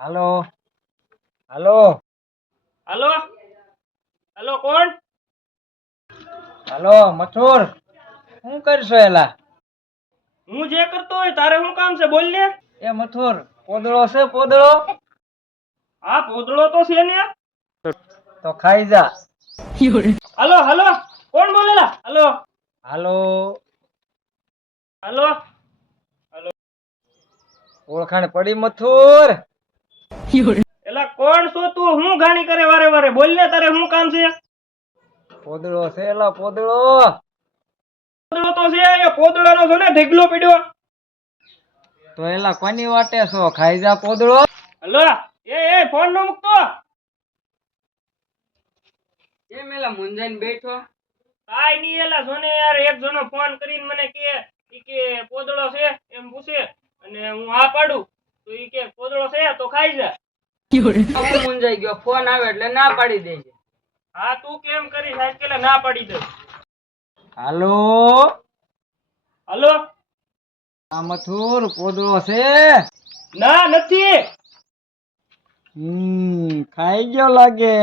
હાલો હાલો હાલો હાલો કોણ? હાલો મથુર, શું કરશો એલા? હું જે કરતો હોય તારે શું કામ છે બોલ ને. એ મથુર, પોદળો છે પોદળો? હા પોદળો તો છે ને. તો ખાઈ જા. હાલો હાલો કોણ બોલેલા? હાલો હાલો, હાલો ઓળખાણ પડી મથુર? એલા કોણ છો તું? હું ગાણી કરે વારે વારે બોલ ને, તારે શું કામ છે? પોદળો છે એલા પોદળો. પોદળો તો છે, એ પોદળાનો છે ને ઢેગલો પડ્યો. તો એલા કોની વાટે છો? ખાઈ જા પોદળો. હાલો એ ફોન નો મૂકતો. કેમ એલા મુંજાઈને બેઠો? કાઈ નહીં એલા જોને યાર, એક જણો ફોન કરીને મને કે પોદળો છે એમ પૂછે, અને હું હા પાડું તો ઈ કે પોદળો છે તો ખાઈ જા. હું મુંજાઈ ગયો, ફોન આવે એટલે ના પાડી દેજે. હા તું કેમ કરી સાહેબ ના પાડી દે. હાલો, હાલો આ મથુર પોદળો છે? ના નથી. ખાઈ ગયો લાગે.